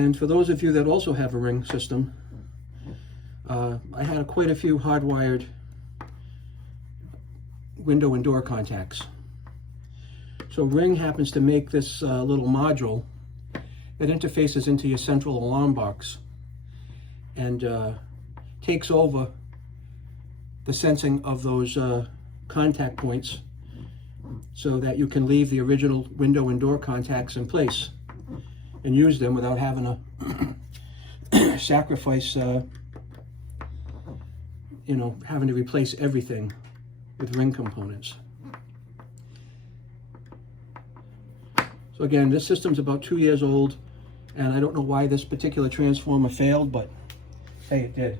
And for those of you that also have a Ring system, I had quite a few hardwired window and door contacts. So Ring happens to make this little module that interfaces into your central alarm box and takes over the sensing of those contact points so that you can leave the original window and door contacts in place and use them without having to sacrifice, having to replace everything with Ring components. So again, this system's about 2 years old, and I don't know why this particular transformer failed, but hey, it did.